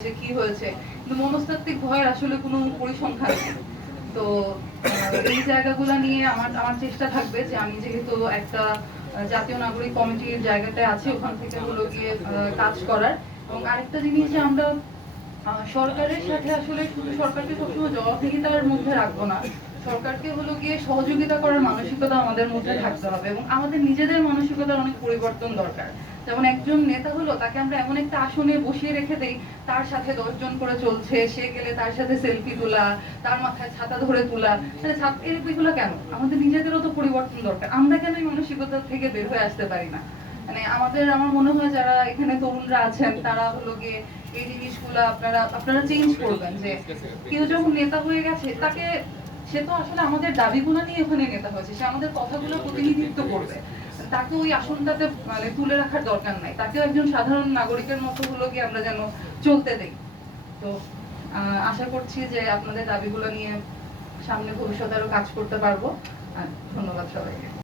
যে কি হয়েছে? কিন্তু মনস্তাত্ত্বিক ভয়ের আসলে কোনো পরিসংখ্যান তো এই জায়গাগুলো নিয়ে আমার আমার চেষ্টা থাকবে যে আমি যেহেতু একটা জাতীয় নাগরিক কমিটির আছি, ওখান থেকে হলো গিয়ে কাজ করার। এবং আরেকটা জিনিস যে আমরা সরকারের সাথে আসলে শুধু সরকারকে সবসময় জবাবদিহিতার মধ্যে রাখব না। সরকারকে হলো গিয়ে সহযোগিতা করার মানসিকতা আমাদের মধ্যে থাকতে হবে এবং আমাদের নিজেদের মানসিকতার অনেক পরিবর্তন দরকার। যেমন একজন নেতা হলো, তাকে আমরা এমন একটা আসনে বসিয়ে রেখে দেই, তার সাথে দশজন করে চলছে, সে গেলে তার সাথে সেলফি তোলা, তার মাথায় ছাতা ধরে তোলা। ছাত্র এগুলো কেন? আমাদের নিজেদেরও তো পরিবর্তন দরকার। আমরা কেন এই মানসিকতা থেকে বের হয়ে আসতে পারি না? মানে আমাদের, আমার মনে হয় যারা এখানে তরুণরা আছেন, তারা হলো গিয়ে এই জিনিসগুলো আপনারা আপনারা চেঞ্জ করবেন যে কেউ যখন নেতা হয়ে গেছে, তাকে, সে তো আসলে আমাদের দাবিগুলো নিয়ে ওখানে নেতা হয়েছে, সে আমাদের কথাগুলো প্রতিনিধিত্ব করবে। তাকে ওই আসনটাতে মানে তুলে রাখার দরকার নাই। তাকেও একজন সাধারণ নাগরিকের মতো হলো কি আমরা যেন চলতে দেই। তো আশা করছি যে আপনাদের দাবিগুলো নিয়ে সামনে ভবিষ্যতে আরও কাজ করতে পারব। আর ধন্যবাদ সবাইকে।